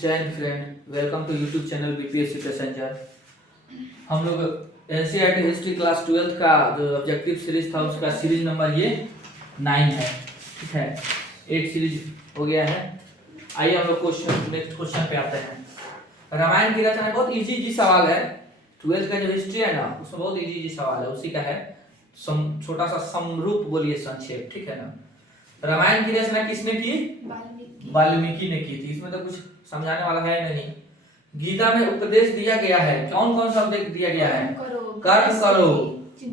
जय Hind friend, welcome to YouTube channel BPSC passenger. हम लोग एनसीईआरटी हिस्ट्री क्लास 12 का जो ऑब्जेक्टिव सीरीज था उसका सीरीज नंबर ये 9 है, ठीक है। 8 सीरीज हो गया है। आइए हम लोग नेक्स्ट क्वेश्चन पे आते हैं। रामायण की रचना बहुत इजी सवाल है। 12 का जो हिस्ट्री है ना उसमें बहुत इजी सवाल है, उसी का है। छोटा सा समरूप बोलिए संक्षेप, ठीक है ना। रामायण की रचना किसने की? वाल्मीकि ने की थी। इसमें तो कुछ समझाने वाला है नहीं। गीता में उपदेश दिया गया है, कौन कौन सा उपदेश दिया गया है? कर्म करो,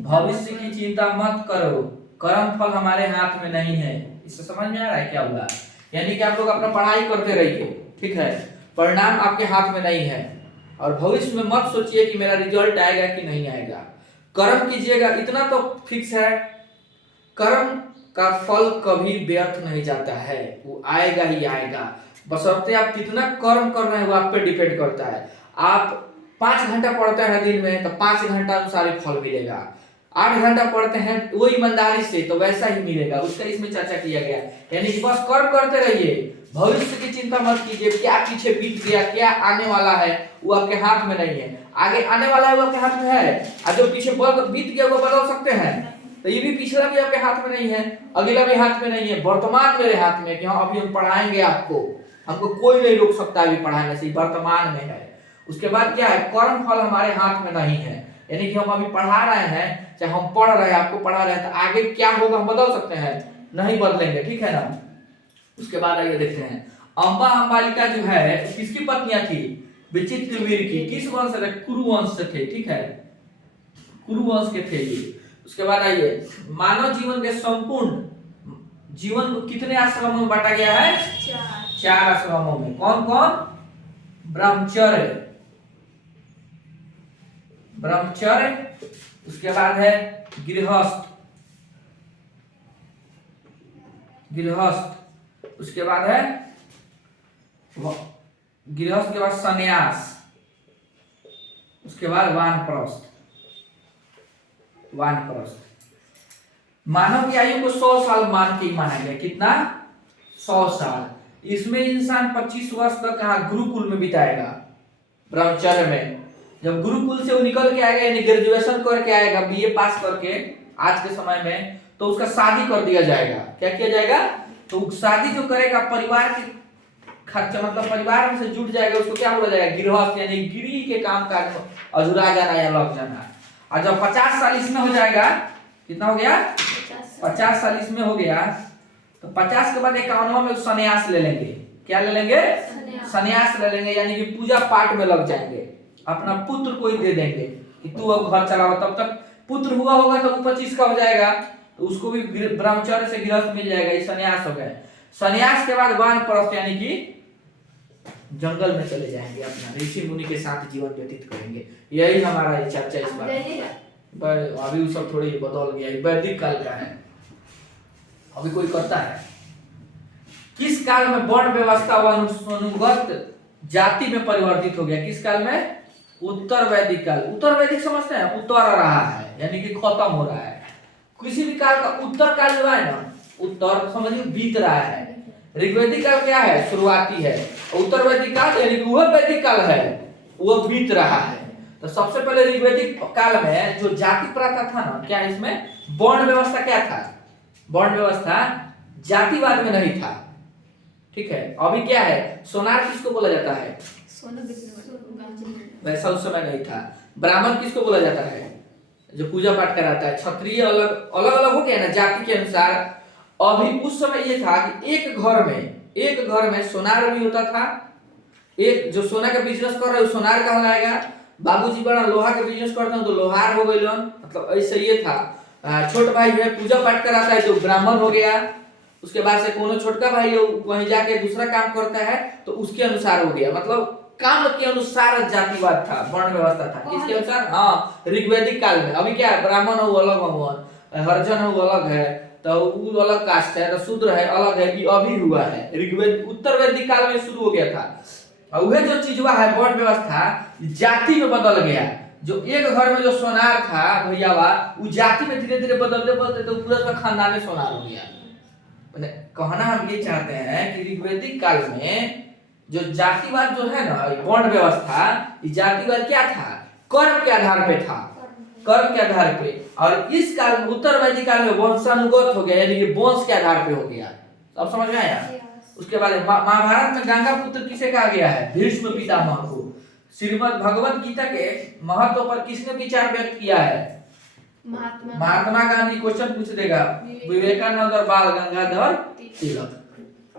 भविष्य की चिंता मत करो, कर्म फल हमारे हाथ में नहीं है। इससे समझ में आ रहा है क्या हुआ? यानी कि आप लोग अपना पढ़ाई करते रहिए, ठीक है। परिणाम आपके हाथ में नहीं है। और भविष्य में मत सोचिए कि मेरा रिजल्ट आएगा कि नहीं आएगा। कर्म कीजिएगा, इतना तो फिक्स है। कर्म का फल कभी व्यर्थ नहीं जाता है, वो आएगा ही आएगा। बशर्ते आप कितना कर्म कर रहे हैं वो आप पे डिपेंड करता है। आप 5 घंटा पढ़ते हैं दिन में तो 5 घंटा अनुसार ही फल मिलेगा। 8 घंटा पढ़ते हैं वो ईमानदारी से तो वैसा ही मिलेगा। उसका इसमें चर्चा किया गया। यानी कि बस कर्म करते रहिए, भविष्य की चिंता मत कीजिए। क्या पीछे बीत गया, क्या आने वाला है वो आपके हाथ में नहीं है। आगे आने वाला है वो आपके हाथ में है, और जो पीछे बीत गया वो बदल सकते हैं। तो ये भी पिछला भी आपके हाथ में नहीं है, अगला भी हाथ में नहीं है। वर्तमान मेरे हाथ में कि हाँ अभी हम पढ़ाएंगे आपको, हमको कोई नहीं रोक सकता अभी पढ़ाने से, वर्तमान में है। उसके बाद क्या है? कर्म फल हमारे हाथ में नहीं है। यानी कि हम अभी पढ़ा रहे हैं, चाहे हम पढ़ रहे हैं, आपको पढ़ा रहे हैं, तो आगे क्या होगा हम बदल सकते हैं? नहीं बदलेंगे, ठीक है ना। उसके बाद आइए देखते हैं। अंबा अंबालिका जो है किसकी पत्नियां थी? विचित्रवीर की। किस वंश से? कुरु वंश से थे, ठीक है, कुरु वंश के थे ये। उसके बाद आइए, मानव जीवन के संपूर्ण जीवन को कितने आश्रमों में बांटा गया है? 4 आश्रमों में। कौन कौन? ब्रह्मचर्य, ब्रह्मचर्य, उसके बाद है गृहस्थ, गृहस्थ, उसके बाद है गृहस्थ के बाद संन्यास, उसके बाद वानप्रस्थ, वानप्रस्थ। मानव की आयु को 100 साल मान के माना गया। कितना? 100 साल। इसमें इंसान 25 वर्ष तक गुरुकुल में बिताएगा, ब्रह्मचर्य में। जब गुरुकुल से वो निकल के आएगा, यानी ग्रेजुएशन करके आएगा, बीए पास करके आज के समय में, तो उसका शादी कर दिया जाएगा। क्या किया जाएगा? तो शादी जो करेगा परिवार के खर्चा, मतलब परिवार में से जुट जाएगा, उसको क्या बोला जाएगा? गृहस्थ, यानी गृह के काम काज में अधूरा जाना या लग जाना। और जब 50 साल इसमें हो जाएगा, कितना हो गया? 50 साल इसमें हो गया, तो 50 के बाद 51वां में संन्यास ले लेंगे। क्या ले लेंगे? संन्यास ले लेंगे, यानी कि पूजा पाठ में लग जाएंगे। अपना पुत्र को ही दे देंगे कि तू अब घर चलाओ। तब तक पुत्र हुआ होगा तो 25 का हो जाएगा, तो उसको भी ब्रह्मचर्य से गृहस्थ मिल जाएगा। ये संन्यास हो गया। संन्यास के बाद वानप्रस्थ, यानी कि जंगल में चले जाएंगे, अपना ऋषि मुनि के साथ जीवन व्यतीत करेंगे। यही हमारा चर्चा इस बार। अभी वो सब थोड़ी बदल गया, वैदिक काल का है। अभी कोई करता है? किस काल में वर्ण व्यवस्था व अनुगत जाति में परिवर्तित हो गया? किस काल में? उत्तर वैदिक काल। उत्तर वैदिक समझते हैं? उतर रहा है, यानी कि खत्म हो रहा है। किसी भी काल का उत्तर काल जो है ना, उत्तर समझिए बीत रहा है। ऋग्वैदिक काल क्या है? शुरुआती है। उत्तर वैदिक काल यानी कि वह वैदिक काल है, वो बीत रहा है। तो सबसे पहले ऋग्वैदिक काल में जो जाति प्रथा था ना, क्या इसमें वर्ण व्यवस्था क्या था? वर्ण व्यवस्था जातिवाद में नहीं था, ठीक है। अभी क्या है? सोनार किसको बोला जाता है? वैसा उस समय नहीं था। ब्राह्मण किसको बोला जाता है? जो पूजा पाठ कराता है। क्षत्रिय अलग अलग हो गया ना जाति के अनुसार। अभी उस समय ये था कि एक घर में सोनार भी होता था। एक जो सोना का बिजनेस कर रहा है सोनार कहलाएगा। बाबूजी बड़ा लोहा का बिजनेस करते हैं तो लोहार हो गए। मतलब ऐसे ये था। छोट भाई है पूजा पाठ कराता है तो ब्राह्मण हो गया। उसके बाद से कोनो छोटका भाई वहीं जाके दूसरा काम करता है तो उसके अनुसार हो गया। मतलब काम के अनुसार जातिवाद था, वर्ण व्यवस्था था। किसके अनुसार? हाँ, ऋग्वैदिक काल में। अभी क्या है? ब्राह्मण हो अलग, भगवान हरिजन हो अलग है, तो वो अलग कास्ट है, तो शूद्र है अलग है। ये अभी हुआ है, ऋग्वेद उत्तर वैदिक काल में शुरू हो गया था। और वह जो चीज हुआ है वर्ण व्यवस्था जाति में बदल गया। जो एक घर में जो सोनार था भैया वो जाति में धीरे धीरे बदलते तो पूरा खानदान में सोनार हो गया। कहना हम ये चाहते हैं कि ऋग्वैदिक काल में जो जातिवाद जो है ना, वर्ण व्यवस्था, ये जातिवाद क्या था? कर्म के आधार पे था, कर्म के आधार पे। और इस काल में, उत्तर वैदिक काल में वंशानुगत हो गया, यानी कि वंश के आधार पे हो गया। अब समझ में आया? उसके बाद महाभारत में गंगा पुत्र किसे कहा गया है? भीष्म पितामह को। श्रीमद् भगवत गीता के महत्व पर किसने विचार व्यक्त किया है? महात्मा गांधी। क्वेश्चन पूछ देगा, विवेकानंद और बाल गंगाधर तिलक।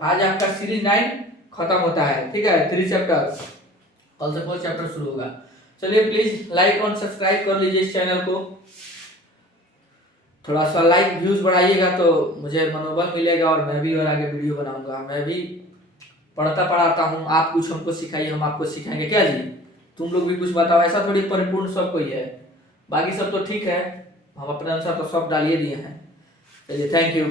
आज आपका सीरीज 9 खत्म होता है, ठीक है? 3 चैप्टर, कल से 4 चैप्टर शुरू होगा। चलिए प्लीज लाइक और सब्सक्राइब कर लीजिए इस चैनल को। थोड़ा सा लाइक व्यूज बढ़ाइएगा तो मुझे मनोबल मिलेगा और मैं भी और आगे वीडियो बनाऊंगा। मैं भी पढ़ता पढ़ाता हूँ, आप कुछ हमको सिखाइए, हम आपको सिखाएंगे। क्या जी? तुम लोग भी कुछ बताओ, ऐसा थोड़ी परिपूर्ण सब कोई है। बाकी सब तो ठीक है, हम अपने अनुसार तो सब डालिए दिए हैं। चलिए, थैंक यू।